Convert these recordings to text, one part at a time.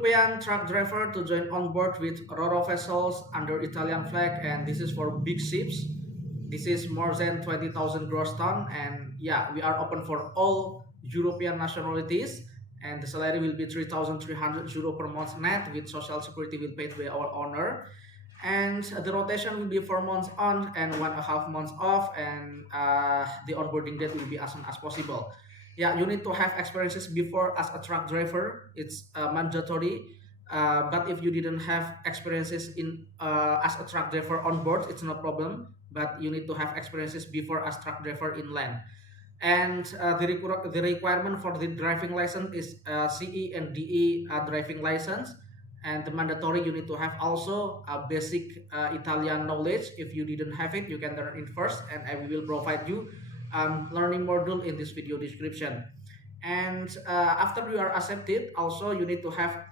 European truck driver to join on board with RORO vessels under Italian flag, and this is for big ships. This is more than 20,000 gross ton, and yeah, we are open for all European nationalities, and the salary will be 3,300 euro per month net, with social security will paid by our owner, and the rotation will be 4 months on and 1.5 months off, and the onboarding date will be as soon as possible. Yeah, you need to have experiences before as a truck driver. It's mandatory. But if you didn't have experiences in as a truck driver on board, it's no problem. But you need to have experiences before as truck driver inland. And the requirement for the driving license is CE and DE driving license. And the mandatory, you need to have also a basic Italian knowledge. If you didn't have it, you can learn it first, and I will provide you learning module in this video description. And after you are accepted, also you need to have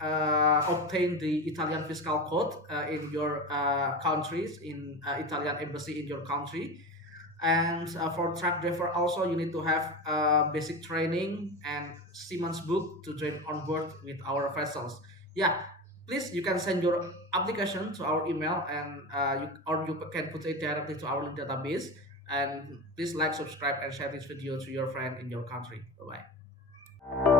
obtained the Italian fiscal code in your countries, in Italian embassy in your country. And for truck driver also, you need to have basic training and seaman's book to join on board with our vessels. Yeah, please, you can send your application to our email, and you can put it directly to our database. And please like, subscribe, and share this video to your friend in your country. Bye bye.